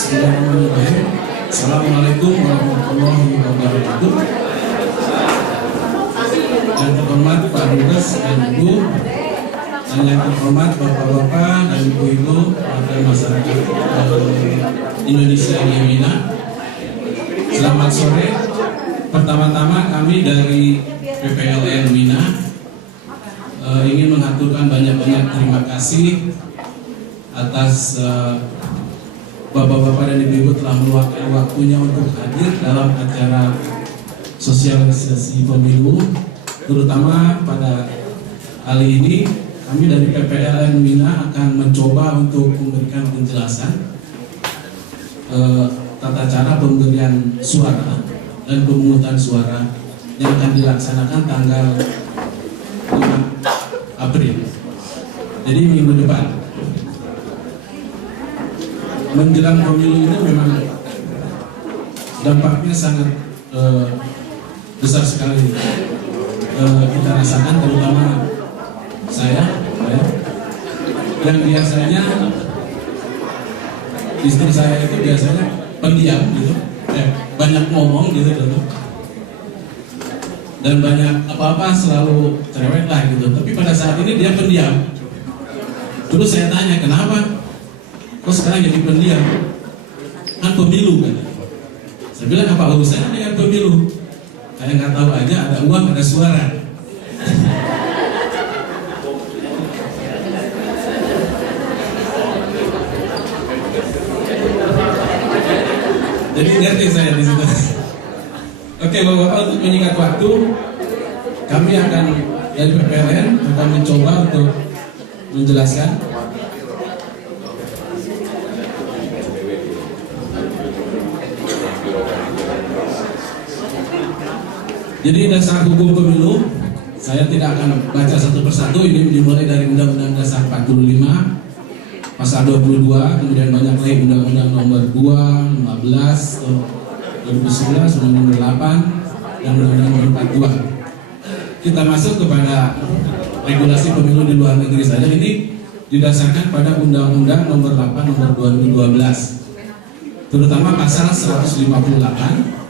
Bismillahirrahmanirrahim. Assalamualaikum warahmatullahi wabarakatuh. Yang terhormat Pak Dubes dan Ibu, dan yang terhormat Bapak-Bapak dan Ibu-Ibu warga masyarakat Indonesia di Mina. Selamat sore. Pertama-tama kami dari PPLN Mina ingin mengaturkan banyak-banyak terima kasih atas Bapak-bapak dan Ibu-Ibu telah meluangkan waktunya untuk hadir dalam acara sosialisasi pemilu, terutama pada kali ini kami dari PPLN Mina akan mencoba untuk memberikan penjelasan tata cara pemberian suara dan pemungutan suara yang akan dilaksanakan tanggal 5 April, jadi minggu depan. Menjelang pemilu ini memang dampaknya sangat besar sekali kita rasakan, terutama saya yang biasanya istri saya itu biasanya pendiam gitu, banyak ngomong gitu dulu, dan banyak apa-apa selalu cerewet lah gitu. Tapi pada saat ini dia pendiam. Terus saya tanya, kenapa? Kok sekarang jadi pendiam? Kan pemilu kan? Saya bilang, apa urusannya dengan pemilu? Kayak nggak tahu aja, ada uang, ada suara. Jadi ngerti saya di situ. Oke, Bapak-bapak, untuk menyingkat waktu, kami akan dari PPLN akan mencoba untuk menjelaskan. Jadi dasar hukum pemilu, saya tidak akan baca satu persatu. Ini dimulai dari Undang-Undang Dasar 45 Pasal 22, kemudian banyak lagi Undang-Undang Nomor 2, 15, 2011, Undang-Undang Nomor 8, dan Undang-Undang Nomor 42. Kita masuk kepada regulasi pemilu di luar negeri saja. Ini didasarkan pada Undang-Undang Nomor 8 Nomor 2012, terutama Pasal 158.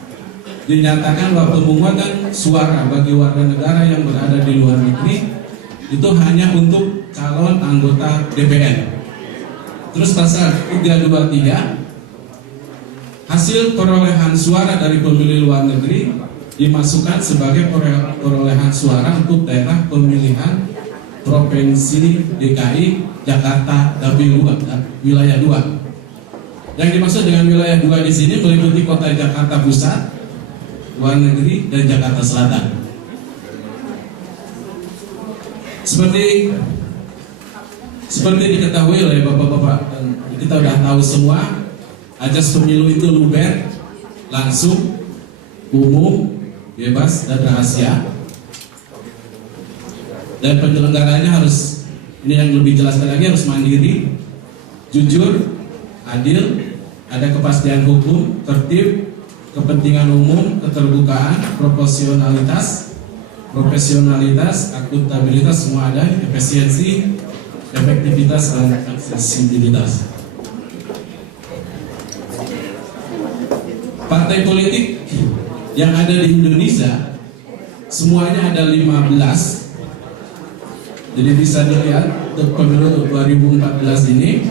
Dinyatakan bahwa pemungutan suara bagi warga negara yang berada di luar negeri itu hanya untuk calon anggota DPR. Terus pasal 323, hasil perolehan suara dari pemilih luar negeri dimasukkan sebagai perolehan suara untuk daerah pemilihan Provinsi DKI Jakarta wilayah 2. Yang dimaksud dengan wilayah 2 di sini meliputi kota Jakarta Pusat, luar negeri, dan Jakarta Selatan. Seperti diketahui oleh Bapak-bapak, dan kita sudah tahu semua, azas pemilu itu luber, langsung, umum, bebas, dan rahasia. Dan penyelenggaranya harus, ini yang lebih jelaskan lagi, harus mandiri, jujur, adil, ada kepastian hukum, tertib, kepentingan umum, keterbukaan, profesionalitas, akuntabilitas, semua ada, efisiensi, efektivitas, dan aksesibilitas. Partai politik yang ada di Indonesia semuanya ada 15. Jadi bisa dilihat untuk pemilu 2014 ini.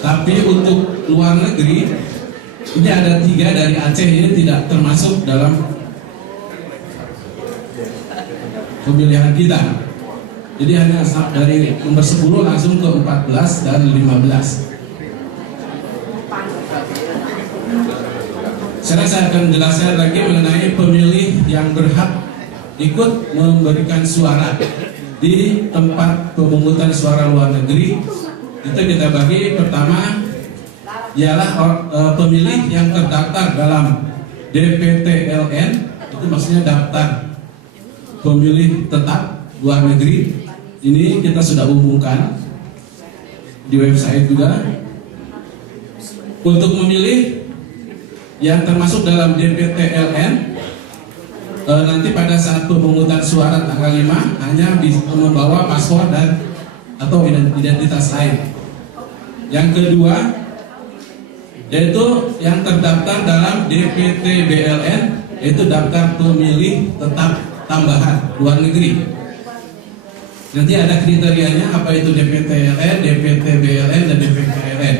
Tapi untuk luar negeri ini ada 3 dari Aceh, ini tidak termasuk dalam pemilihan kita. Jadi hanya dari nomor 10 langsung ke 14 dan 15. Sekarang saya akan menjelaskan lagi mengenai pemilih yang berhak ikut memberikan suara di tempat pemungutan suara luar negeri. Itu kita bagi, pertama ialah pemilih yang terdaftar dalam DPTLN, itu maksudnya daftar pemilih tetap luar negeri. Ini kita sudah umumkan di website juga. Untuk memilih yang termasuk dalam DPTLN, nanti pada saat pemungutan suara tanggal 5 hanya bisa membawa paspor dan atau identitas lain. Yang kedua, yaitu yang terdaftar dalam DPT BLN, yaitu daftar pemilih tetap tambahan luar negeri. Nanti ada kriterianya apa itu DPT-LN, DPT BLN, dan DPKLN.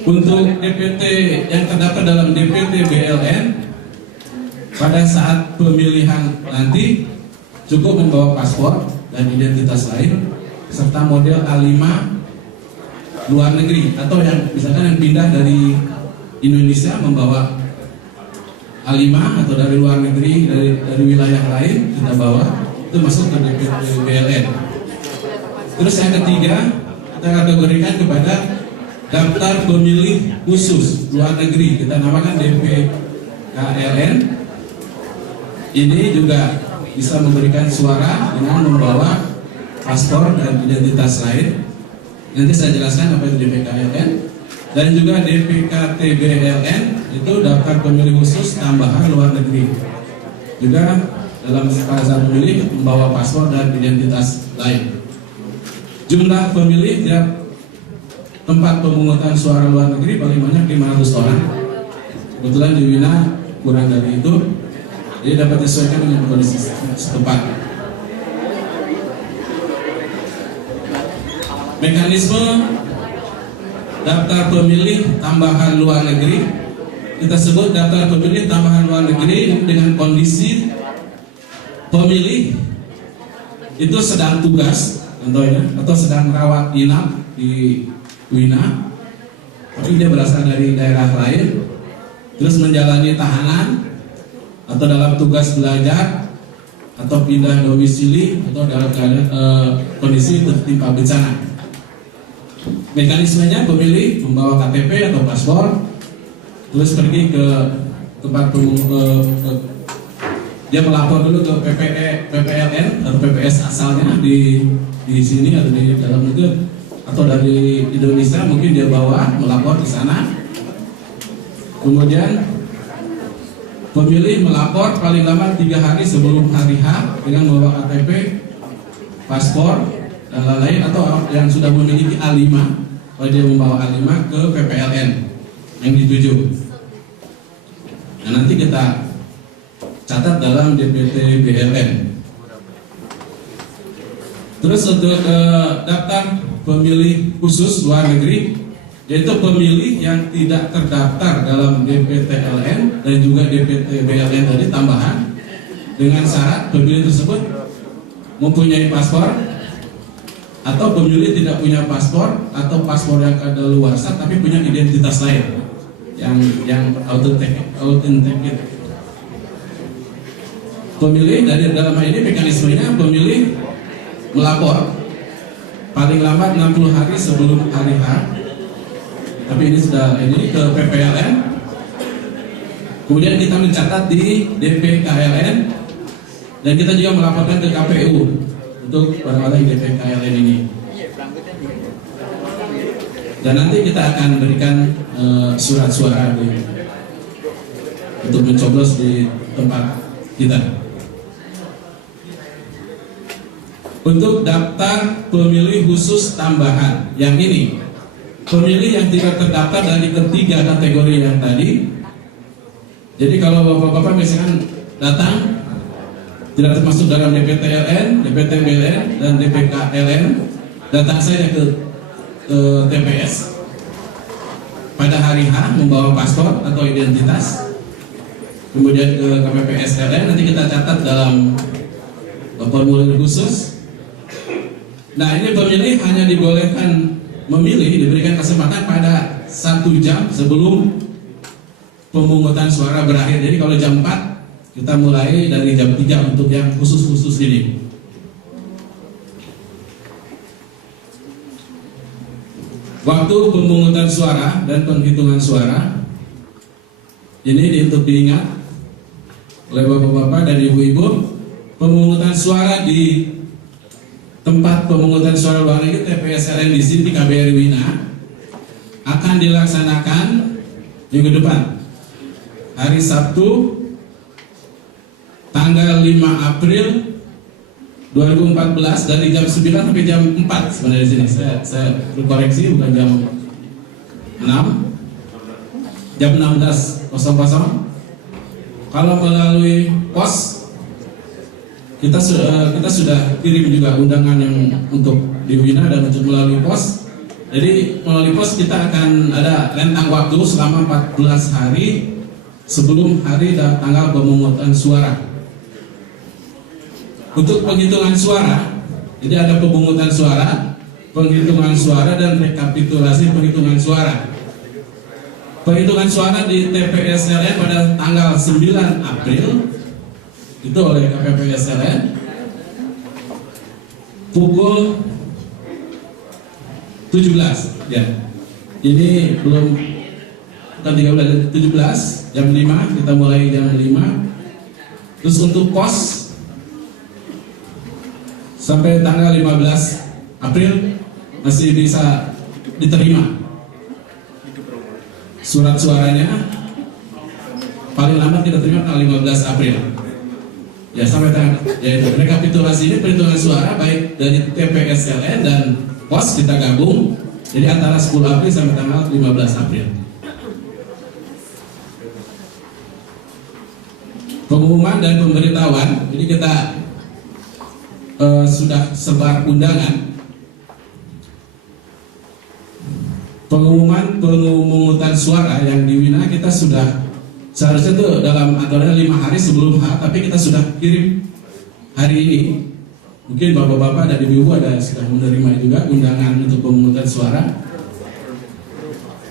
Untuk DPT yang terdaftar dalam DPT BLN, pada saat pemilihan nanti cukup membawa paspor dan identitas lain serta model A5 luar negeri, atau yang misalkan yang pindah dari Indonesia membawa A5 atau dari luar negeri, dari wilayah lain kita bawa, itu masuk ke DPT BLN. Terus yang ketiga, kita kategorikan kepada daftar pemilih khusus luar negeri, kita namakan DPKLN. Ini juga bisa memberikan suara dengan membawa paspor dan identitas lain. Nanti saya jelaskan apa itu DPKLN. Dan juga DPKTBLN, itu daftar pemilih khusus tambahan luar negeri. Juga dalam saat pemilih membawa paspor dan identitas lain. Jumlah pemilih tiap tempat pemungutan suara luar negeri paling banyak 500 orang. Kebetulan di Wina kurang dari itu, jadi dapat disesuaikan dengan kondisi setempat. Mekanisme daftar pemilih tambahan luar negeri, kita sebut daftar pemilih tambahan luar negeri dengan kondisi pemilih itu sedang tugas contohnya, atau sedang rawat inap di Wina, tapi dia berasal dari daerah lain, terus menjalani tahanan atau dalam tugas belajar atau pindah domisili atau dalam kondisi tertimpa bencana. Mekanismenya pemilih membawa KTP atau paspor, terus pergi ke tempat dia melapor dulu ke PPLN atau PPS asalnya di sini atau di dalam negeri atau dari Indonesia, mungkin dia bawa melapor di sana. Kemudian pemilih melapor paling lama 3 hari sebelum hari H dengan membawa KTP, paspor dan lain-lain, atau yang sudah memiliki A5, kalau dia membawa A5 ke PPLN yang dituju. Nah, nanti kita catat dalam DPT BLN. Terus untuk daftar pemilih khusus luar negeri, yaitu pemilih yang tidak terdaftar dalam DPT-LN dan juga DPT BLN tadi tambahan, dengan syarat pemilih tersebut mempunyai paspor, atau pemilih tidak punya paspor atau paspor yang kadaluarsa tapi punya identitas lain yang authentic. Pemilih dari dalam hal ini mekanismenya pemilih melapor paling lambat 60 hari sebelum hari H. Tapi ini sudah ke PPLN. Kemudian kita mencatat di DPKLN dan kita juga melaporkan ke KPU untuk orang-orang DPKLN ini. Dan nanti kita akan berikan surat suara untuk mencoblos di tempat kita. Untuk daftar pemilih khusus tambahan yang ini, pemilih yang tidak terdaftar dari ketiga kategori yang tadi. Jadi kalau bapak-bapak misalkan datang tidak termasuk dalam DPT-LN, DPT-BLN, dan DPKLN, datang saja ke TPS pada hari H membawa paspor atau identitas, kemudian ke KPPS LN, nanti kita catat dalam formulir khusus. Nah, ini pemilih hanya dibolehkan memilih, diberikan kesempatan pada 1 jam sebelum pemungutan suara berakhir. Jadi kalau jam 4, kita mulai dari jam 3 untuk yang khusus-khusus ini. Waktu pemungutan suara dan penghitungan suara ini untuk diingat oleh bapak-bapak dan ibu-ibu. Pemungutan suara di tempat pemungutan suara luar negeri TPS-LN di sini di KBRI Wina akan dilaksanakan minggu depan, hari Sabtu, tanggal 5 April 2014 dari jam 9 sampai jam 4 sebenarnya di sini. Saya koreksi, bukan jam 6. jam 16.00. Kalau melalui pos kita sudah kirim juga undangan yang untuk di Wina dan untuk melalui pos. Jadi melalui pos kita akan ada rentang waktu selama 14 hari sebelum hari dan tanggal pemungutan suara. Untuk penghitungan suara, jadi ada pemungutan suara, penghitungan suara dan rekapitulasi penghitungan suara. Penghitungan suara di TPS LN pada tanggal 9 April itu oleh KPPS LN pukul 17 ya. Ini belum bukan 13, 17 jam 5 kita mulai jam 5. Terus untuk pos sampai tanggal 15 April masih bisa diterima surat suaranya, paling lambat kita terima tanggal 15 April ya, sampai tanggal yaitu rekapitulasi ini perhitungan suara baik dari TPS LN dan pos kita gabung, jadi antara 10 April sampai tanggal 15 April. Pengumuman dan pemberitahuan, jadi kita sudah sebar undangan. Pengumuman pemungutan suara yang di Wina kita sudah seharusnya itu dalam aturannya 5 hari sebelum H, tapi kita sudah kirim hari ini. Mungkin bapak-bapak dan ibu-ibu ada sudah menerima juga undangan untuk pemungutan suara.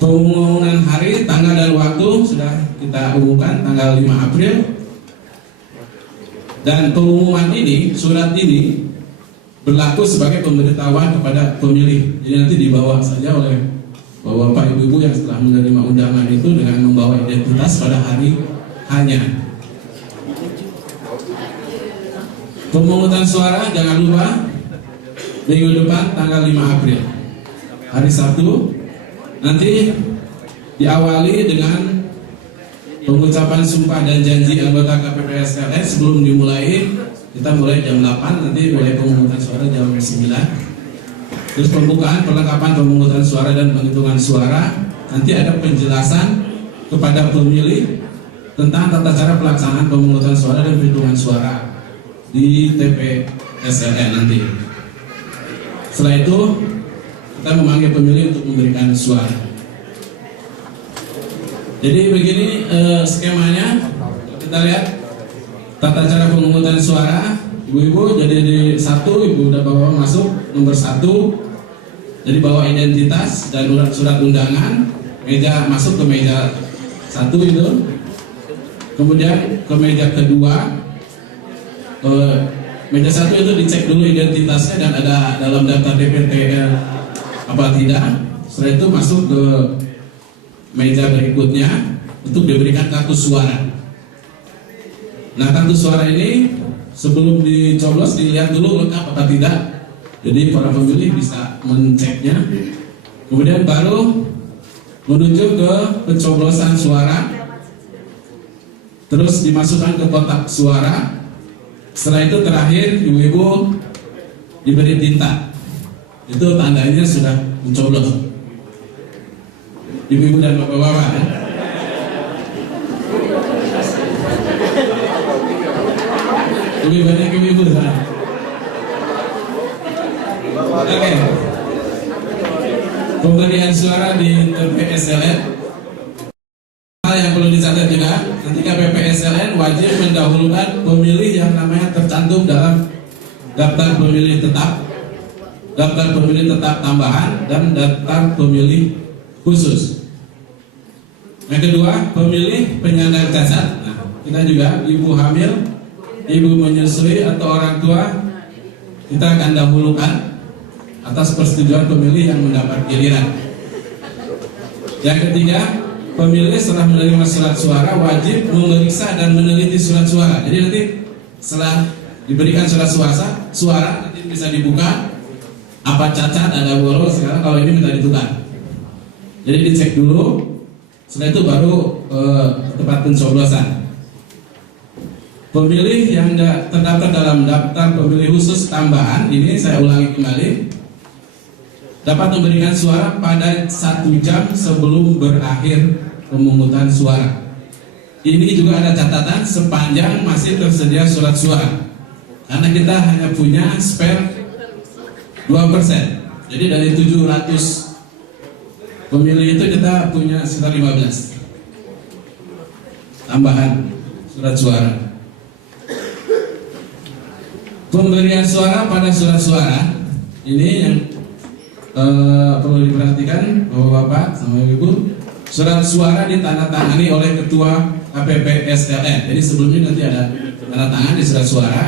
Pengumuman hari, tanggal dan waktu sudah kita umumkan tanggal 5 April. Dan pengumuman ini, surat ini berlaku sebagai pemberitahuan kepada pemilih. Jadi nanti dibawa saja oleh bapak ibu-ibu yang setelah menerima undangan itu dengan membawa identitas pada hari hanya. Pemungutan suara jangan lupa minggu depan tanggal 5 April hari Sabtu, nanti diawali dengan pengucapan sumpah dan janji anggota KPPS LN. Sebelum dimulai, kita mulai jam 8, nanti mulai pemungutan suara jam 9. Terus pembukaan, perlengkapan pemungutan suara dan penghitungan suara. Nanti ada penjelasan kepada pemilih tentang tata cara pelaksanaan pemungutan suara dan penghitungan suara di TPS LN nanti. Setelah itu, kita memanggil pemilih untuk memberikan suara. Jadi begini skemanya, kita lihat tata cara pemungutan suara. Ibu-ibu jadi di 1, ibu udah bawa masuk nomor 1, jadi bawa identitas dan surat undangan, meja masuk ke meja 1 itu. Kemudian ke meja kedua, meja 1 itu dicek dulu identitasnya dan ada dalam daftar DPTL apa tidak. Setelah itu masuk ke meja berikutnya untuk diberikan kartu suara. Nah, kartu suara ini sebelum dicoblos dilihat dulu lengkap apa tidak. Jadi para pemilih bisa menceknya. Kemudian baru menuju ke pencoblosan suara. Terus dimasukkan ke kotak suara. Setelah itu terakhir ibu-ibu diberi tinta. Itu tandanya sudah mencoblos. Ibu-ibu dan bapak-bapak ya. Lebih banyak ibu-ibu sana. Oke. Pemberian suara di TPS LN. Hal yang perlu dicatat juga, nanti KPPS LN wajib mendahulukan pemilih yang namanya tercantum dalam daftar pemilih tetap, daftar pemilih tetap tambahan, dan daftar pemilih khusus. Yang kedua, pemilih penyandang cacat. Nah, kita juga ibu hamil, ibu menyusui atau orang tua, kita akan dahulukan atas persetujuan pemilih yang mendapat giliran. Yang ketiga, pemilih setelah menerima surat suara wajib memeriksa dan meneliti surat suara. Jadi nanti setelah diberikan surat suara nanti bisa dibuka apa cacat, ada boros, sekarang kalau ini minta ditukar. Jadi dicek dulu, setelah itu baru tempat pencoblosan. Pemilih yang terdaftar dalam daftar pemilih khusus tambahan, ini saya ulangi kembali, dapat memberikan suara pada 1 jam sebelum berakhir pemungutan suara. Ini juga ada catatan sepanjang masih tersedia surat suara, karena kita hanya punya spare 2%. Jadi dari 700 pemilih itu kita punya sekitar 15 tambahan surat suara. Pemberian suara pada surat suara ini yang perlu diperhatikan Bapak-bapak sama Ibu. Surat suara ditandatangani oleh Ketua KPP SLN. Jadi sebelumnya nanti ada tanda tangan di surat suara.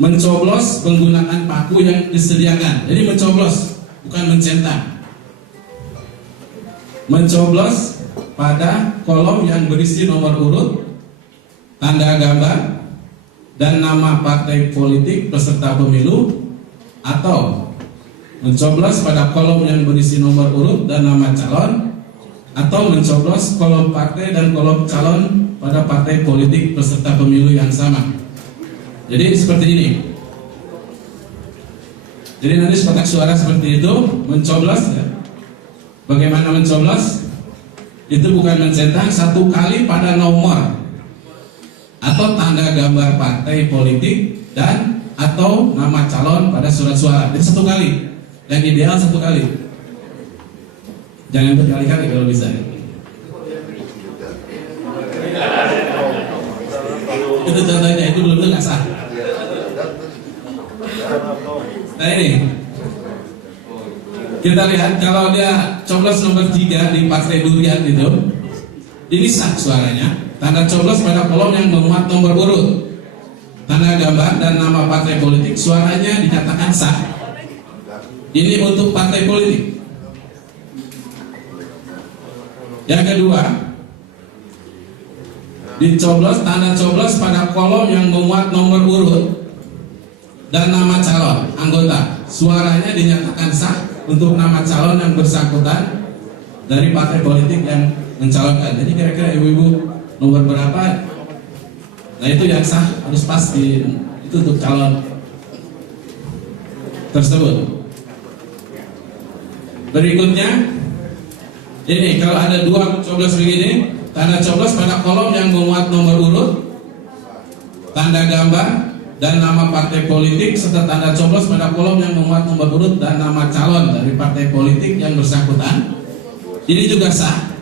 Mencoblos menggunakan paku yang disediakan. Jadi mencoblos, bukan mencetak. Mencoblos pada kolom yang berisi nomor urut, tanda gambar, dan nama partai politik peserta pemilu, atau mencoblos pada kolom yang berisi nomor urut dan nama calon, atau mencoblos kolom partai dan kolom calon pada partai politik peserta pemilu yang sama. Jadi seperti ini. Jadi nanti kotak suara seperti itu, mencoblos ya. Bagaimana mencoblos? Itu bukan mencetak, satu kali pada nomor atau tanda gambar partai politik dan atau nama calon pada surat suara. Jadi satu kali. Yang ideal satu kali. Jangan berkali-kali kalau bisa. Itu contohnya, itu belum nggak sah. Nah ini kita lihat kalau dia coblos nomor 3 di partai durian itu, ini sah suaranya. Tanda coblos pada kolom yang memuat nomor urut, tanda gambar dan nama partai politik, suaranya dinyatakan sah. Ini untuk partai politik. Yang kedua, dicoblos tanda coblos pada kolom yang memuat nomor urut dan nama calon anggota, suaranya dinyatakan sah untuk nama calon yang bersangkutan dari partai politik yang mencalonkan. Jadi kira-kira ibu-ibu nomor berapa? Nah itu yang sah, harus pas di itu untuk calon tersebut. Berikutnya, ini kalau ada dua coblos begini, tanda coblos pada kolom yang memuat nomor urut, tanda gambar dan nama partai politik, serta tanda coblos pada kolom yang memuat nomor urut dan nama calon dari partai politik yang bersangkutan. Ini juga sah,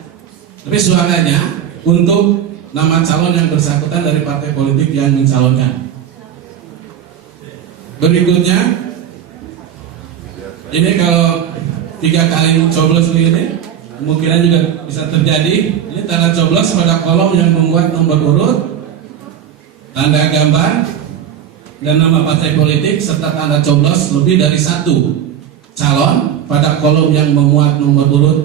tapi suaranya untuk nama calon yang bersangkutan dari partai politik yang mencalonkan. Berikutnya, ini kalau 3 kali coblos begini, kemungkinan juga bisa terjadi. Ini tanda coblos pada kolom yang memuat nomor urut, tanda gambar dan nama partai politik, serta tanda coblos lebih dari 1 calon pada kolom yang memuat nomor urut.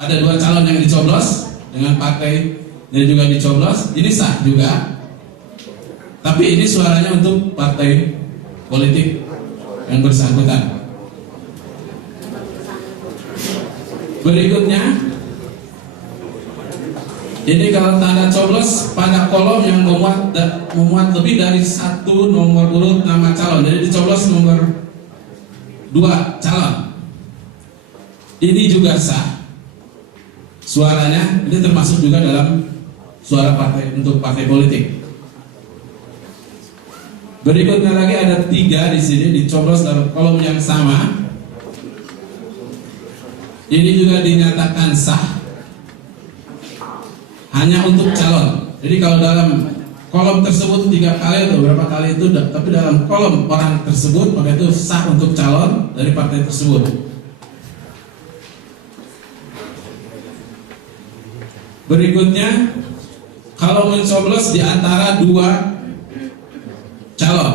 Ada 2 calon yang dicoblos dengan partai yang juga dicoblos, ini sah juga. Tapi ini suaranya untuk partai politik yang bersangkutan. Berikutnya, ini kalau tanda coblos pada kolom yang memuat lebih dari 1 nomor urut nama calon. Jadi dicoblos nomor 2 calon. Ini juga sah. Suaranya ini termasuk juga dalam suara partai untuk partai politik. Berikutnya lagi ada 3 di sini dicoblos dalam kolom yang sama. Ini juga dinyatakan sah hanya untuk calon. Jadi kalau dalam kolom tersebut 3 kali atau berapa kali itu, tapi dalam kolom orang tersebut maka itu sah untuk calon dari partai tersebut. Berikutnya, kalau mencoblos di antara 2 calon,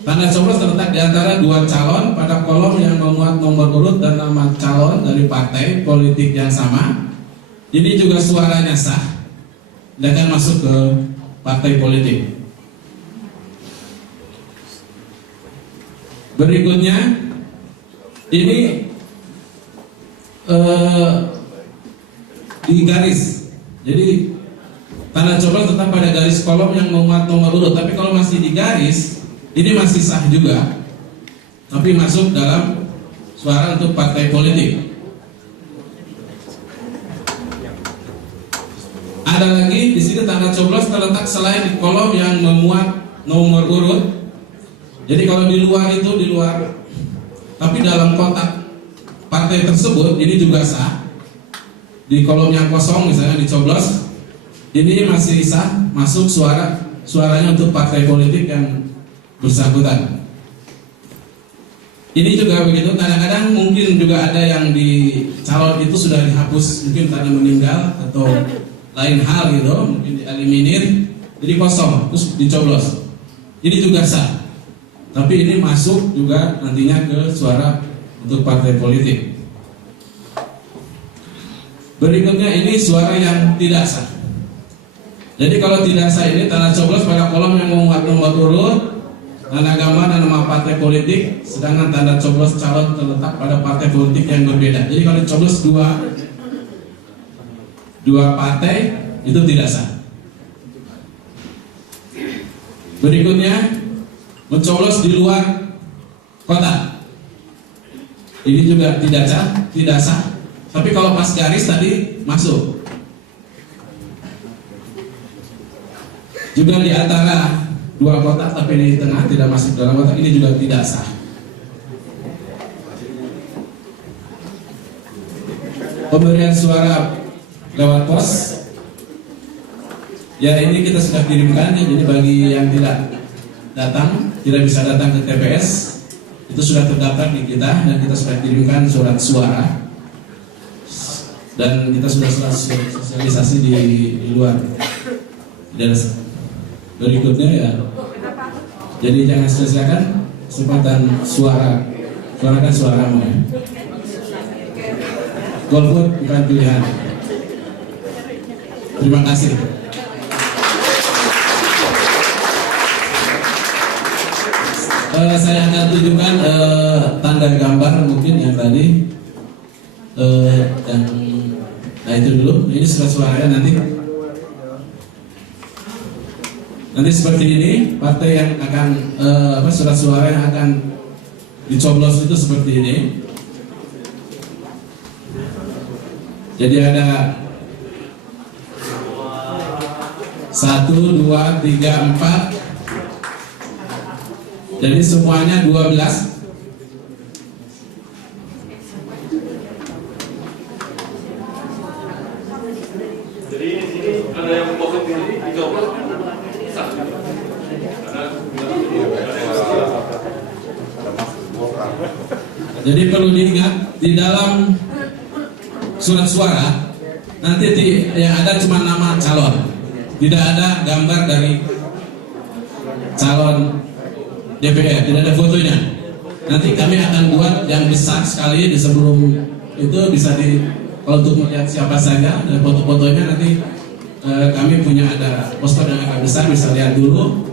tanda coblos terletak di antara 2 calon pada kolom yang memuat nomor urut dan nama calon dari partai politik yang sama. Ini juga suaranya sah dan akan masuk ke partai politik. Berikutnya, ini di garis. Jadi tanda coblos tetap pada garis kolom yang memuat nomor urut. Tapi kalau masih di garis, ini masih sah juga, tapi masuk dalam suara untuk partai politik. Ada lagi di sini tanda coblos terletak selain di kolom yang memuat nomor urut. Jadi kalau di luar itu di luar, tapi dalam kotak partai tersebut ini juga sah. Di kolom yang kosong misalnya dicoblos, ini masih sah, masuk suaranya untuk partai politik yang bersangkutan. Ini juga begitu. Kadang-kadang mungkin juga ada yang di calon itu sudah dihapus mungkin karena meninggal atau lain hal gitu, mungkin dieliminir, jadi kosong terus dicoblos. Ini juga sah. Tapi ini masuk juga nantinya ke suara untuk partai politik. Berikutnya ini suara yang tidak sah. Jadi kalau tidak sah ini tanda coblos pada kolom yang memuat nomor urut, tanda gambar dan nama partai politik, sedangkan tanda coblos calon terletak pada partai politik yang berbeda. Jadi kalau coblos dua partai itu tidak sah. Berikutnya mencoblos di luar kotak. Ini juga tidak sah. Tapi kalau pas garis tadi masuk. Juga di antara dua kotak tapi di tengah tidak masuk dalam kotak, ini juga tidak sah. Pemberian suara lewat pos, ya ini kita sudah kirimkan. Jadi bagi yang tidak bisa datang ke TPS, itu sudah terdaftar di kita dan kita sudah kirimkan surat suara. Dan kita sudah sosialisasi di luar. Dan berikutnya ya, jadi jangan sia-siakan kesempatan suarakan suaramu ya. Golput bukan pilihan. Terima kasih. Saya akan tunjukkan tanda gambar mungkin yang tadi dan nah itu dulu. Ini surat suaranya nanti seperti ini. Partai yang akan surat suara yang akan dicoblos itu seperti ini. Jadi ada 1, 2, 3, 4. Jadi semuanya 12. Jadi perlu diingat di dalam surat suara nanti yang ada cuma nama calon, tidak ada gambar dari calon DPR, tidak ada fotonya. Nanti kami akan buat yang besar sekali di sebelum itu bisa kalau untuk melihat siapa saja dan foto-fotonya nanti kami punya ada poster yang agak besar, bisa lihat dulu.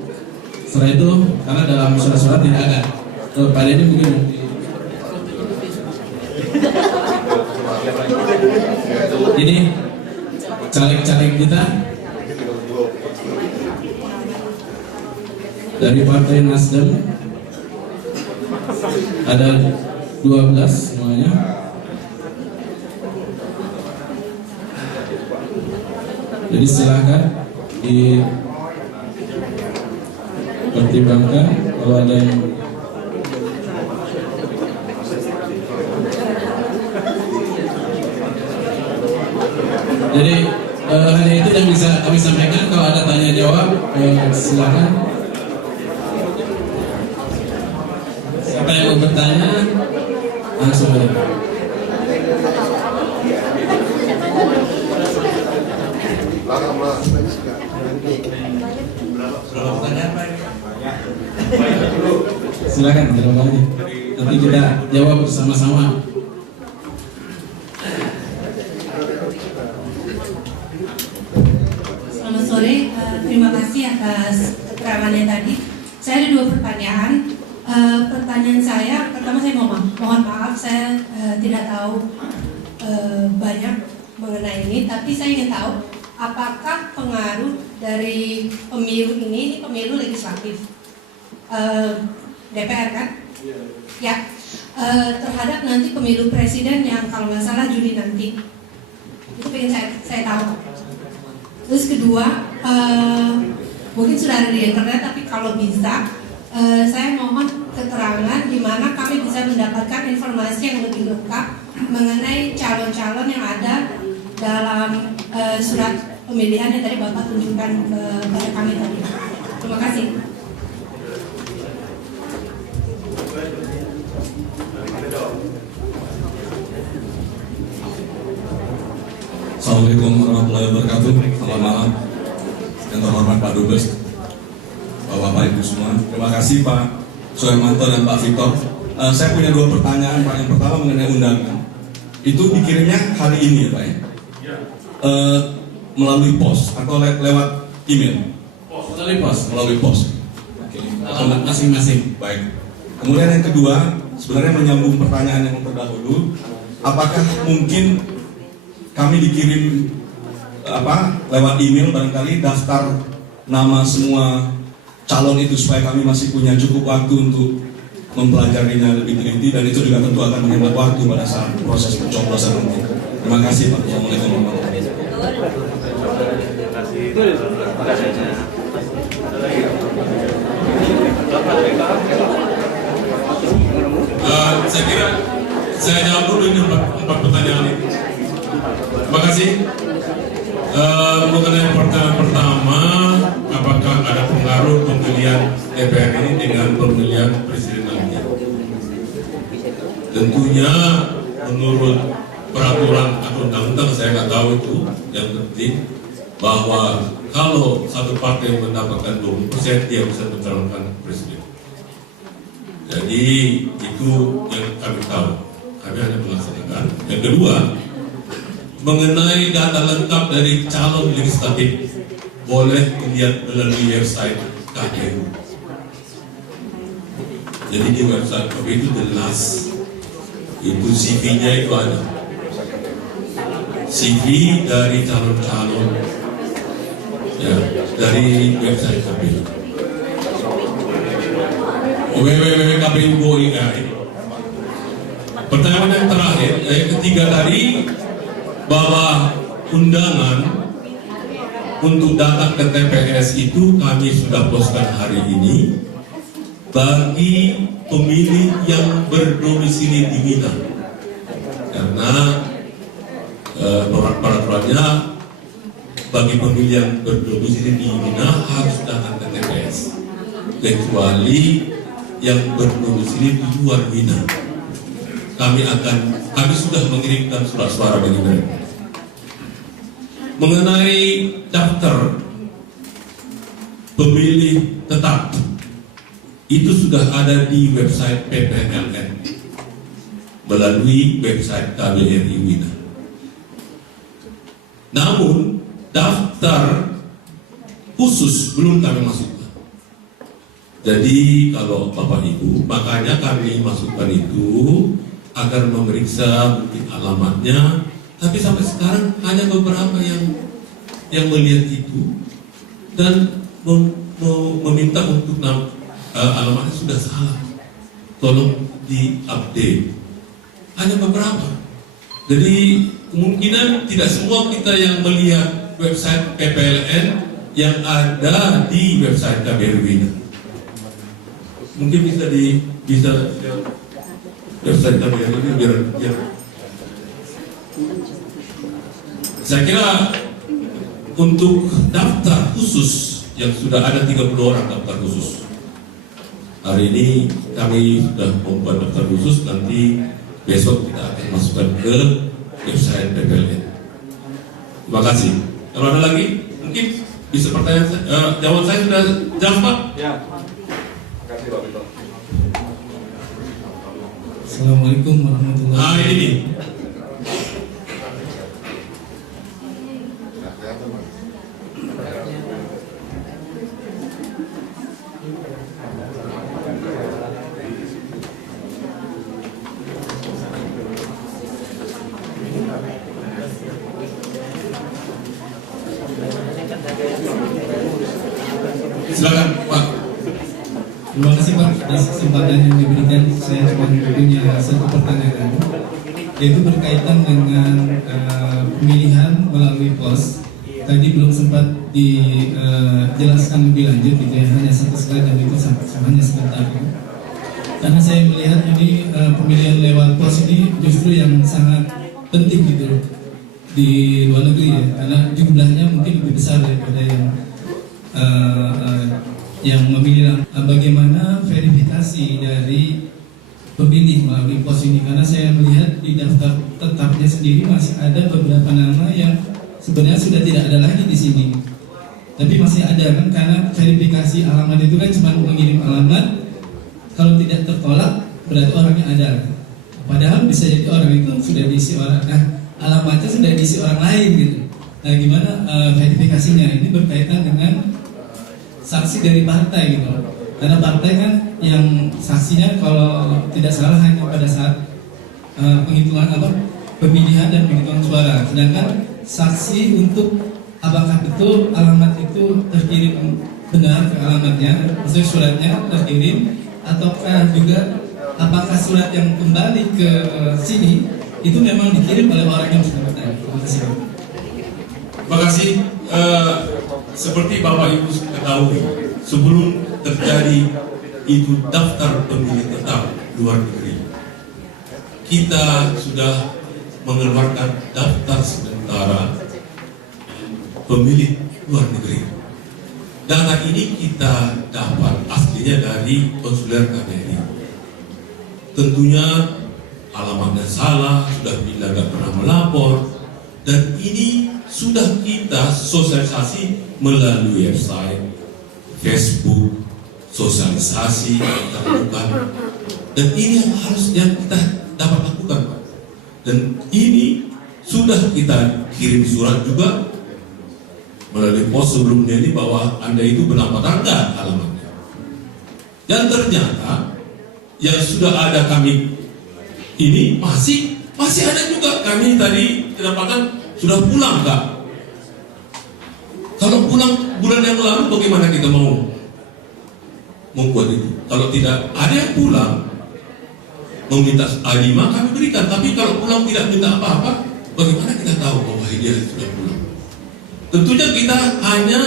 Setelah itu karena dalam surat-surat tidak ada. Pada ini mungkin ini caleg-caleg kita dari Partai Nasdem ada 12 semuanya. Jadi silakan dipertimbangkan kalau ada yang jadi hanya itu yang bisa kami sampaikan. Kalau ada tanya jawab silakan. Siapa yang mau bertanya langsung aja. Silakan jawabannya. Nanti kita jawab bersama-sama. Selamat sore, terima kasih atas keterangannya tadi. Saya ada 2 pertanyaan. Pertanyaan saya, pertama saya mohon maaf, saya tidak tahu banyak mengenai ini, tapi saya ingin tahu apakah pengaruh dari pemilu ini pemilu legislatif DPR kan? Ya, terhadap nanti pemilu presiden yang kalau nggak salah Juni nanti. Itu pengen saya tahu. Terus kedua, mungkin sudah ada di internet, tapi kalau bisa, saya mohon keterangan di mana kami bisa mendapatkan informasi yang lebih lengkap mengenai calon-calon yang ada dalam surat pemilihan yang tadi Bapak tunjukkan kepada kami tadi. Terima kasih. Assalamualaikum warahmatullahi wabarakatuh. Selamat malam. Yang terhormat Pak Dubes, Bapak Ibu semua. Terima kasih Pak Suhermanto dan Pak Victor. Saya punya dua pertanyaan Pak. Yang pertama mengenai undangan. Itu dikirimnya hari ini ya Pak ya? Melalui pos atau lewat email? Melalui pos. Melalui pos. Oke. Alamat masing-masing. Baik. Kemudian yang kedua, sebenarnya menyambung pertanyaan yang terdahulu, apakah mungkin kami dikirim lewat email barangkali daftar nama semua calon itu supaya kami masih punya cukup waktu untuk mempelajarinya lebih teliti, dan itu juga tentu akan menghemat waktu pada saat proses pencoblosan nanti. Terima kasih Pak. Assalamualaikum warahmatullahi wabarakatuh. Saya kira saya jawab dulu ini empat pertanyaan ini. Terima kasih. Mengenai pertanyaan pertama, apakah ada pengaruh pemilihan DPR ini dengan pemilihan presiden nanti? Tentunya menurut peraturan atau undang-undang, saya nggak tahu itu. Yang penting bahwa kalau satu partai mendapatkan 20%, dia bisa mencalonkan presiden. Jadi itu yang kami tahu. Kami hanya melaksanakan. Yang kedua, mengenai data lengkap dari calon legislatif, boleh dilihat melalui website KPU. Jadi di website KPU itu jelas, itu CV-nya itu ada. CV dari calon-calon, ya, dari website KPU. www.kpu.go.id. Pertanyaan yang terakhir, yang ketiga tadi, bahwa undangan untuk datang ke TPS itu kami sudah poskan hari ini bagi pemilih yang berdomisili di Mina, karena peraturannya bagi pemilih yang berdomisili di Mina harus datang ke TPS, kecuali yang berdomisili di luar Mina. Kami sudah mengirimkan surat suara bagi mereka. Mengenai daftar pemilih tetap, itu sudah ada di website PPLN melalui website KBRI Wina. Namun daftar khusus belum kami masukkan. Jadi kalau Bapak Ibu, makanya kami masukkan itu agar memeriksa mungkin alamatnya, tapi sampai sekarang hanya beberapa yang melihat itu dan meminta untuk alamatnya sudah salah, tolong diupdate. Hanya beberapa. Jadi kemungkinan tidak semua kita yang melihat website PPLN yang ada di website KBRI Wina. Mungkin bisa website KBRI ini biar saya kira untuk daftar khusus yang sudah ada 30 orang daftar khusus. Hari ini kami sudah membuat daftar khusus, nanti besok kita akan masukkan ke website PPLN. Terima kasih. Kalau ada lagi, mungkin bisa pertanyaan jawaban saya sudah jawab Pak? Ya. Terima kasih Pak Victor. Assalamualaikum warahmatullahi wabarakatuh. Ini. Silakan Pak. Terima kasih Pak atas kesempatan yang diberikan. Saya cuma punya satu pertanyaan, yaitu berkaitan dengan pemilihan melalui pos. tadi belum sempat dijelaskan lebih lanjut gitu ya, hanya satu slide dan itu hanya sebentar gitu. Karena saya melihat ini pemilihan lewat pos ini justru yang sangat penting gitu di luar negeri ya, karena jumlahnya mungkin lebih besar daripada yang memilih. Bagaimana verifikasi dari pemilih melalui pos ini, karena saya melihat di daftar tetapnya sendiri masih ada beberapa nama yang sebenarnya sudah tidak ada lagi di sini, tapi masih ada kan, karena verifikasi alamat itu kan cuma mengirim alamat, kalau tidak tertolak berarti orangnya ada, padahal bisa jadi orang itu sudah diisi orang, alamatnya sudah diisi orang lain gitu. Nah gimana verifikasinya? Ini berkaitan dengan saksi dari partai gitu, karena partai kan yang saksinya kalau tidak salah hanya pada saat penghitungan pemilihan dan penghitungan suara, sedangkan saksi untuk apakah betul alamat itu terkirim benar ke alamatnya, maksudnya suratnya terkirim, ataukah juga apakah surat yang kembali ke sini itu memang dikirim oleh orang yang bersangkutan. Terima kasih. Terima kasih. Seperti Bapak Ibu ketahui, sebelum terjadi itu daftar pemilih tetap luar negeri, kita sudah mengeluarkan daftar sementara pemilih luar negeri. Data ini kita dapat aslinya dari konsuler KBRI. Tentunya alamatnya salah, sudah pindah, nggak pernah melapor, dan ini sudah kita sosialisasi melalui website, Facebook, sosialisasi terbuka, dan ini yang harus yang kita dapat lakukan, Pak. Dan ini sudah kita kirim surat juga melalui pos sebelumnya ini bahwa Anda itu benar tangga alamatnya. Dan ternyata yang sudah ada kami ini masih ada juga. Kami tadi kedapatan sudah pulang, Kak. Kalau pulang bulan yang lalu bagaimana kita mau membuat itu? Kalau tidak ada yang pulang meminta A5 kami berikan, tapi kalau pulang tidak minta apa-apa, bagaimana kita tahu bahwa dia sudah pulang? Tentunya kita hanya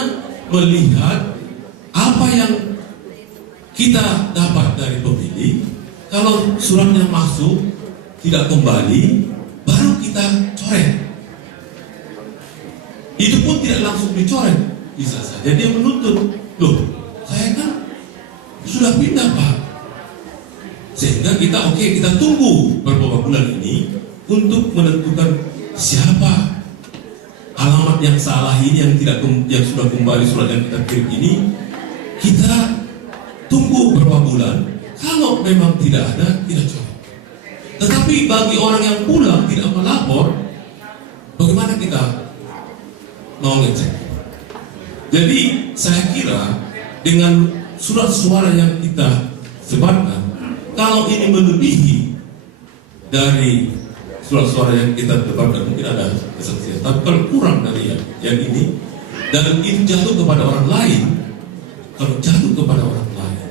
melihat apa yang kita dapat dari pemilih. Kalau suratnya masuk tidak kembali, baru kita coret. Itu pun tidak langsung dicoret, bisa saja dia menuntut, loh saya kan sudah pindah Pak. Sehingga kita kita tunggu beberapa bulan ini untuk menentukan siapa alamat yang salah ini, yang sudah kembali surat yang kita kirim ini. Kita tunggu beberapa bulan, kalau memang tidak ada, kita coret. Tetapi bagi orang yang pulang tidak melapor, bagaimana kita mau ngecek? Jadi saya kira dengan surat suara yang kita sebarkan, kalau ini melebihi dari surat suara yang kita tebarkan, mungkin ada kesaksian. Tapi kalau kurang dari yang ini, dan ini jatuh kepada orang lain, kalau jatuh kepada orang lain,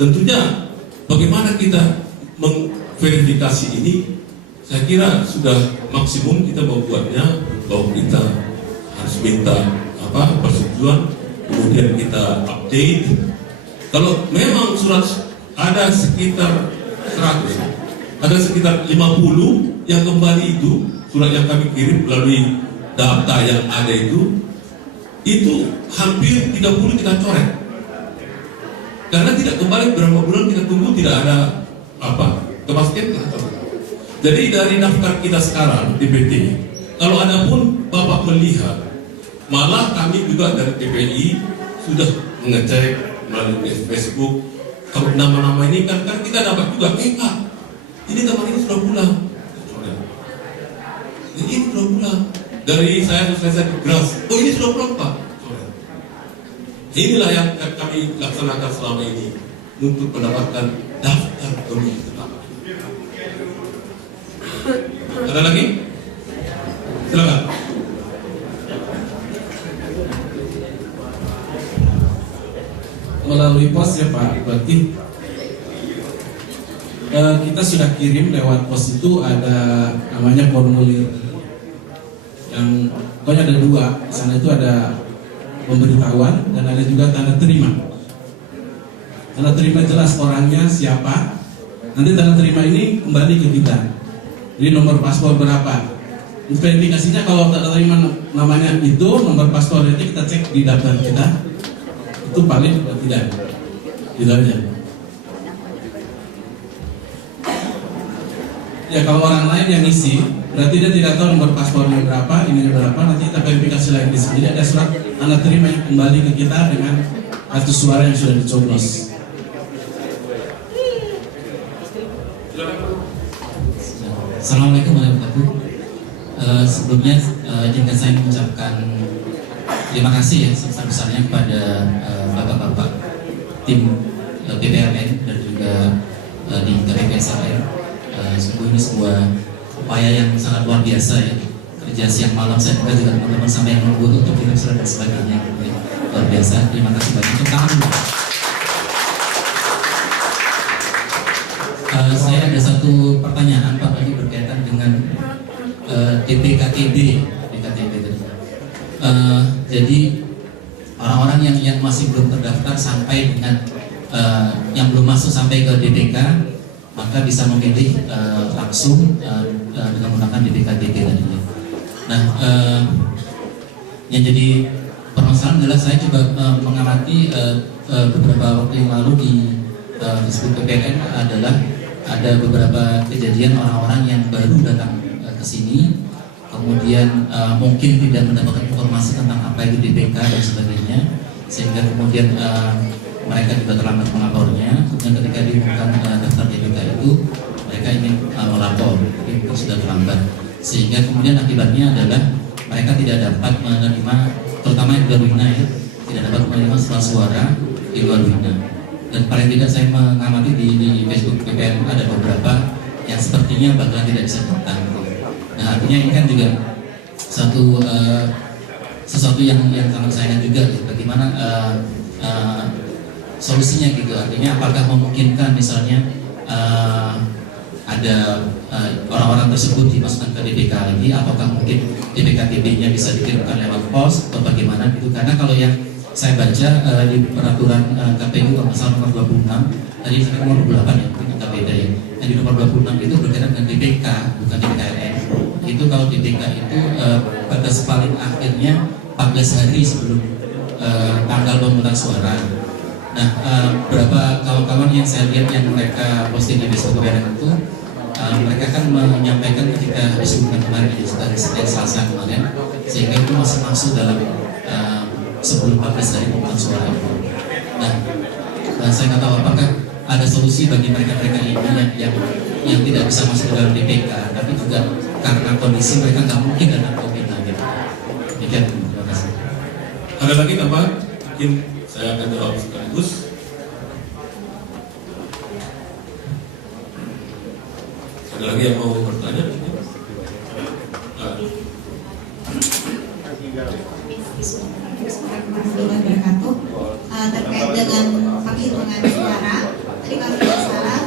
tentunya bagaimana kita memverifikasi ini? Saya kira sudah maksimum kita membuatnya, bahwa kita harus minta persetujuan, kemudian kita update. Kalau memang surat ada sekitar 100, ada sekitar 50 yang kembali, itu surat yang kami kirim melalui data yang ada itu hampir 30 kita coret. Karena tidak kembali berapa bulan kita tunggu, tidak ada kepastian kita coret. Jadi dari daftar kita sekarang di PT, kalau ada pun Bapak melihat, malah kami juga dari TPI sudah mengecek melalui Facebook. Kalau nama-nama ini kan kita dapat juga, Pak, ini teman ini sudah pulang. Ini sudah pulang. Dari saya di Gras, ini sudah pulang Pak. Inilah yang kami laksanakan selama ini untuk mendapatkan daftar pemilih tetap. Ada lagi? Silakan. Melalui pos ya Pak, berarti kita sudah kirim lewat pos itu, ada namanya formulir yang pokoknya ada dua. Di sana itu ada pemberitahuan dan ada juga tanda terima. Tanda terima jelas orangnya siapa. Nanti tanda terima ini kembali ke kita. Jadi nomor paspor berapa. Verifikasinya kalau tanda terima namanya itu, nomor paspor itu kita cek di daftar kita. Itu valid atau tidak. Gitu aja. Ya kalau orang lain yang isi, berarti dia tidak tahu nomor paspornya berapa, ininya berapa, nanti kita verifikasi lagi di sini. Jadi ada surat tanda terima yang kembali ke kita dengan kartu suara yang sudah dicoblos. Assalamualaikum warahmatullahi wabarakatuh. Sebelumnya izinkan saya mengucapkan terima kasih ya sebesar-besarnya kepada bapak-bapak tim BPLN dan juga di KPPSLN. Sungguh ini sebuah upaya yang sangat luar biasa ya, kerja siang malam, saya juga teman-teman sampai yang menunggu untuk kirim surat dan sebagainya, luar biasa. Terima kasih banyak. Untuk tangan dulu. Saya ada satu pertanyaan Pak tadi berkaitan dengan DPKTB tadi. Jadi orang-orang yang masih belum terdaftar sampai dengan yang belum masuk sampai ke DPK, maka bisa memilih langsung dengan menggunakan DPKTB tadinya. Nah, yang jadi permasalahan adalah saya juga mengamati beberapa waktu yang lalu di Facebook PPLN adalah ada beberapa kejadian orang-orang yang baru datang ke sini, kemudian mungkin tidak mendapatkan informasi tentang apa itu DPK dan sebagainya, sehingga kemudian mereka juga terlambat melapornya. Kemudian ketika diumumkan daftar DPK itu, mereka ingin melapor, tapi itu sudah terlambat, sehingga kemudian akibatnya adalah mereka tidak dapat menerima, terutama yang di luar Wina ya, tidak dapat menerima surat suara di luar Wina. Dan paling tidak saya mengamati di Facebook PPN ada beberapa yang sepertinya bakalan tidak bisa ditanggung. Nah artinya ini kan juga sesuatu yang sangat sayang juga gitu. Bagaimana solusinya gitu, artinya apakah memungkinkan misalnya ada orang-orang tersebut dimasukkan ke DPK lagi, apakah mungkin DPKTB-nya bisa dikirimkan lewat pos atau bagaimana gitu. Karena kalau yang saya baca di peraturan KPU pasal nomor 26, tadi sampai nomor 28 ya, mungkin agak beda ya. Yang di nomor 26 itu berkaitan dengan DPK, bukan DPKRN. Itu kalau DPK itu batas paling akhirnya 14 hari sebelum tanggal pemungutan suara. Nah, beberapa kawan-kawan yang saya lihat yang mereka posting di Facebook PPLN itu, mereka kan menyampaikan ketika habis bulan kemarin di Selasa kemarin, sehingga itu masih masuk dalam sebelum 14 hari pemungutan suara. Nah, saya nggak tahu apakah ada solusi bagi mereka-mereka ini yang tidak bisa masuk ke dalam DPK, tapi juga karena kondisi mereka nggak mungkin datang ke Wina gitu. Demikian, terima kasih. Ada lagi tambahan? Mungkin saya akan jawab sekaligus. Ada lagi yang mau bertanya? Terkait dengan penghitungan suara, tadi kalau tidak salah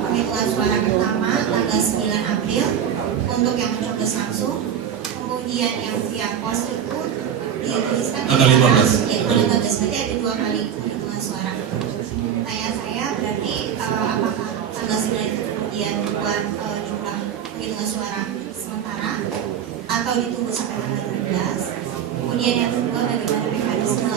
penghitungan suara pertama tanggal 9 April untuk yang mencoblos langsung, kemudian yang via pos itu dituliskan tanggal 15. Ya, tanggal 15, berarti ada 2 kali penghitungan suara. Tanya saya berarti apakah tanggal 9 itu kemudian buat jumlah penghitungan suara sementara atau ditunggu sampai tanggal 12? Kemudian yang kedua, bagaimana mekanisme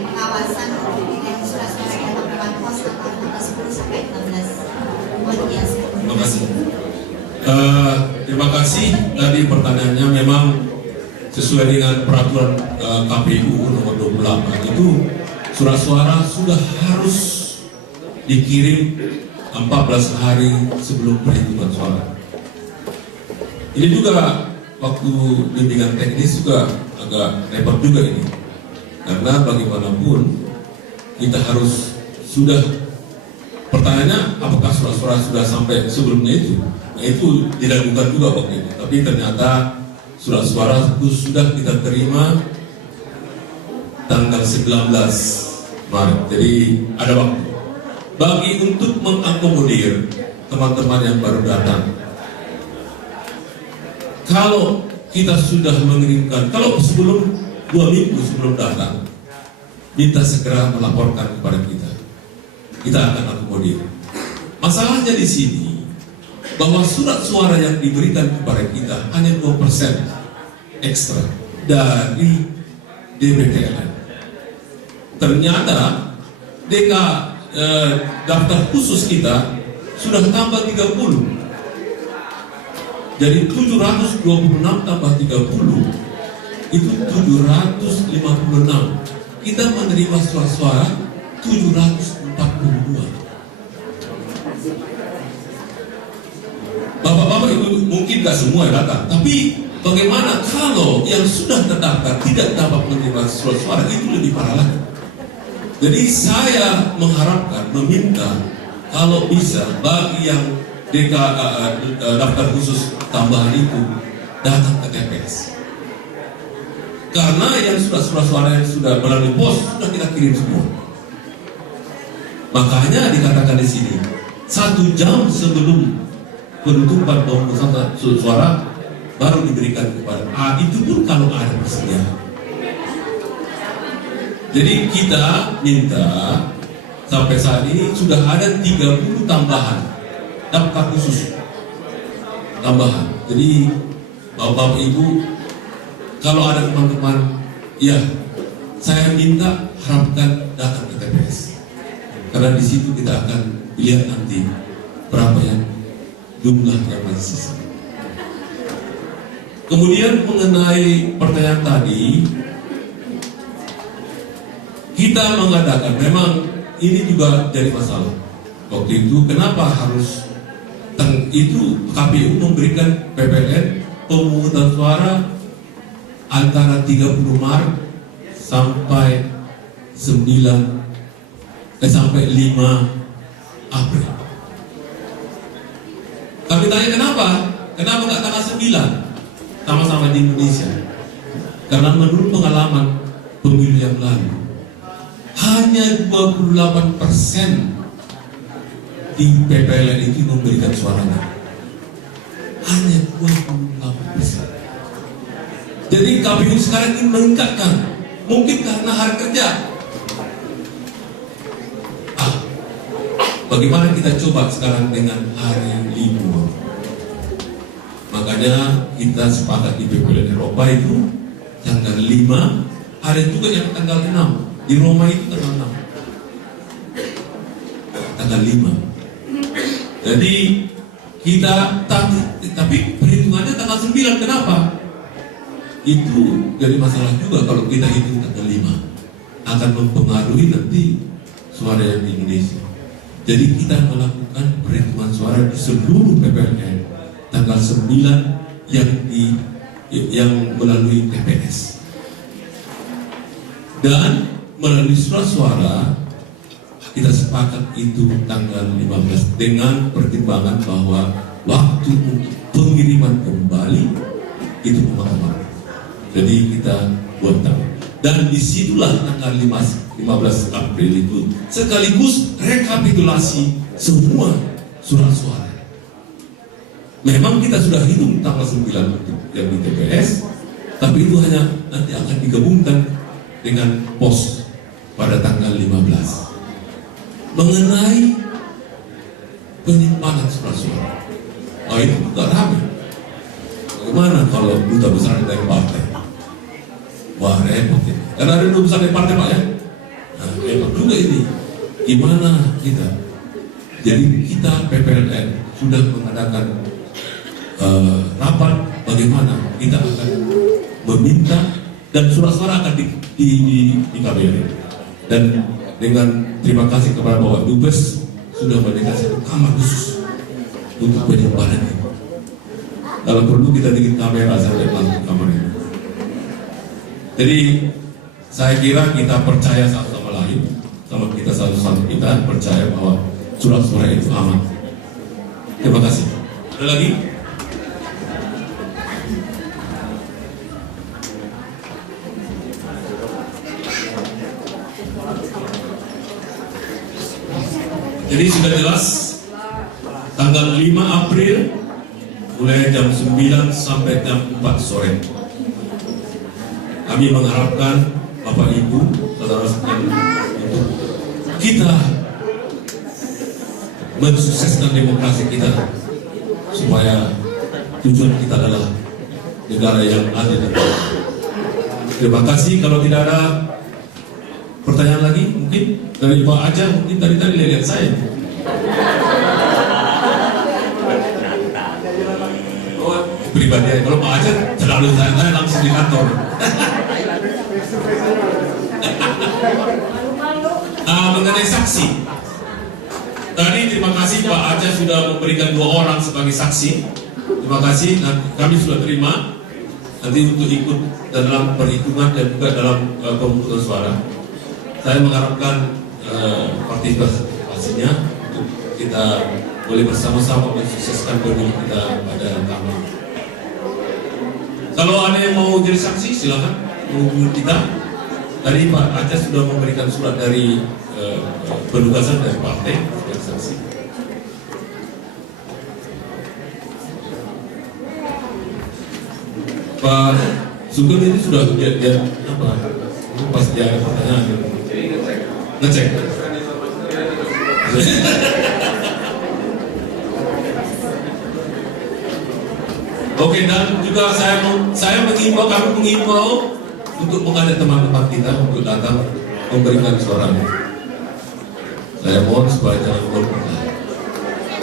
pengawasan dengan surat-suara yang datang lewat pos tanggal 10 sampai 15? Terima kasih. Terima kasih. Tadi pertanyaannya memang sesuai dengan peraturan KPU nomor 28 itu surat suara sudah harus dikirim 14 hari sebelum perhitungan suara. Ini juga waktu bimbingan teknis juga agak repot juga ini, karena bagaimanapun kita harus sudah, pertanyaannya apakah surat-surat sudah sampai sebelumnya itu. Nah itu diragukan juga waktu itu, tapi ternyata surat suara sudah kita terima tanggal 19 Maret, jadi ada waktu bagi untuk mengakomodir teman-teman yang baru datang. Kalau kita sudah mengirimkan, kalau sebelum 2 minggu sebelum datang, minta segera melaporkan kepada kita. Kita akan akomodir. Masalahnya di sini bahwa surat suara yang diberikan kepada kita hanya 2% ekstra dari DBTLN. Ternyata daftar khusus kita sudah tambah 30. Jadi 726 tambah 30 itu 756. Kita menerima suara 742. Bapak-bapak ibu mungkin gak semua yang datang, tapi bagaimana kalau yang sudah terdaftar tidak dapat menerima suara, itu lebih parah lagi. Jadi saya mengharapkan, meminta kalau bisa bagi yang daftar khusus tambahan itu datang ke TPS. Karena yang sudah suara yang sudah melalui pos sudah kita kirim semua. Makanya dikatakan di sini 1 jam sebelum penutupan pemungutan suara baru diberikan kepada itu pun kalau ada persediaan. Jadi kita minta sampai saat ini sudah ada 30 tambahan daftar khusus tambahan. Jadi bapak ibu, kalau ada teman-teman, ya saya minta harapkan datang ke TPS, karena di situ kita akan lihat nanti berapa yang jumlah yang masih sisa. Kemudian mengenai pertanyaan tadi, kita mengadakan, memang ini juga jadi masalah. Waktu itu kenapa harus itu KPU memberikan PPLN pemungutan suara antara 30 Maret sampai 5 April. Kami tanya kenapa? Kenapa nggak tanggal 9? Sama-sama di Indonesia. Karena menurut pengalaman pemilu yang lalu, hanya 28% di PPLN itu memberikan suaranya. Hanya 28%. Jadi KPU sekarang ingin meningkatkan. Mungkin karena hari kerja. Bagaimana kita coba sekarang dengan hari libur? Makanya kita sepakat di PPLN Eropa itu tanggal 5, ada juga yang tanggal 6. Di Roma itu tanggal 6. Tanggal 5. Jadi kita tapi perhitungannya tanggal 9. Kenapa? Itu jadi masalah juga kalau kita hitung tanggal 5. Akan mempengaruhi nanti suara yang di Indonesia. Jadi kita melakukan perhitungan suara di seluruh PPLN tanggal 9 yang melalui TPS. Dan melalui surat suara kita sepakat itu tanggal 15 dengan pertimbangan bahwa waktu untuk pengiriman kembali itu memakan waktu. Jadi kita buat tahu. Dan disitulah tanggal 15 April itu sekaligus rekapitulasi semua surat suara. Memang kita sudah hitung tanggal 9 yang di TPS, tapi itu hanya nanti akan digabungkan dengan pos pada tanggal 15. Mengenai penyimpanan surat suara, itu juga ramai. Bagaimana kalau duta besar dari partai? Wah repot ya. Karena ada duta besar dari partai Pak ya. Nah repot juga ini. Gimana kita? Jadi kita PPLN sudah mengadakan rapat bagaimana kita akan meminta dan surat suara akan di KBRI. Dan dengan terima kasih kepada Bapak Dubes sudah mendekati kamar khusus untuk penyimpanan ini. Kalau perlu kita bikin kamera sampai masuk kamar ini. Jadi saya kira kita percaya satu sama lain, kalau kita satu-satu kita percaya bahwa surat suara itu aman. Terima kasih. Ada lagi? Jadi sudah jelas tanggal 5 April mulai jam 9 sampai jam 4 sore. Kami mengharapkan Bapak Ibu, saudara sekalian, untuk kita mensukseskan demokrasi kita supaya tujuan kita adalah negara yang adil dan baik. Terima kasih. Kalau tidak ada pertanyaan lagi, mungkin dari Pak Aja, mungkin tadi lihat saya. Oh, pribadi, kalau Pak Aja terlalu tanya langsung di kantor. Mengenai saksi, tadi terima kasih Pak Aja sudah memberikan 2 orang sebagai saksi. Terima kasih. Kami sudah terima nanti untuk ikut dalam perhitungan dan juga dalam pemungutan suara. Saya mengharapkan partisipasinya untuk kita boleh bersama-sama mensukseskan pemilu kita pada tahun. Kalau ada yang mau jadi saksi, silakan menghubungi kita. Tadi Pak Aja sudah memberikan surat dari penugasan dari partai sebagai saksi. Pak Sugeng ini sudah dia apa? Pas dia ada pertanyaan, ngecek. Oke, dan juga saya mengimbau, kami mengimbau untuk mengajak teman-teman kita untuk datang memberikan suaranya. Saya mohon supaya jangan golput.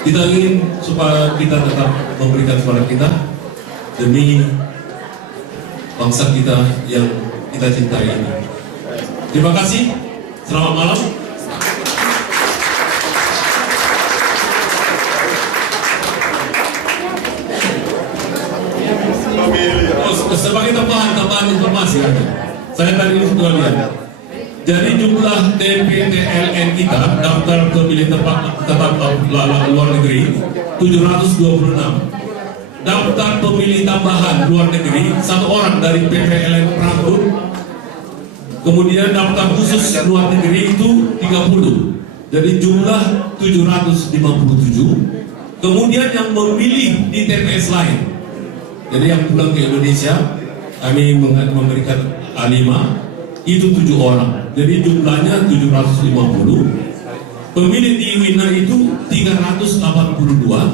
Kita ingin supaya kita tetap memberikan suara kita demi bangsa kita yang kita cintai ini. Terima kasih. Selamat malam. Sebagai tambahan informasi, saya tadi sudah lihat. Jadi jumlah DPTLN kita, daftar pemilih tetap luar negeri 726. Daftar pemilih tambahan luar negeri 1 orang dari PPLN Prambut. Kemudian daftar khusus luar negeri itu 30. Jadi jumlah 757. Kemudian yang memilih di TPS lain. Jadi yang pulang ke Indonesia, kami memberikan A5 itu 7 orang. Jadi jumlahnya 750. Pemilih di Wina itu 382.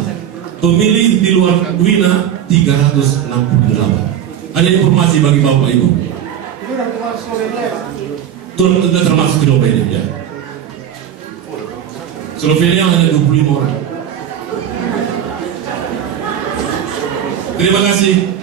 Pemilih di luar Wina 368. Ada informasi bagi Bapak Ibu. Itu termasuk Slovenia ya. Slovenia hanya 25 orang. Terima kasih.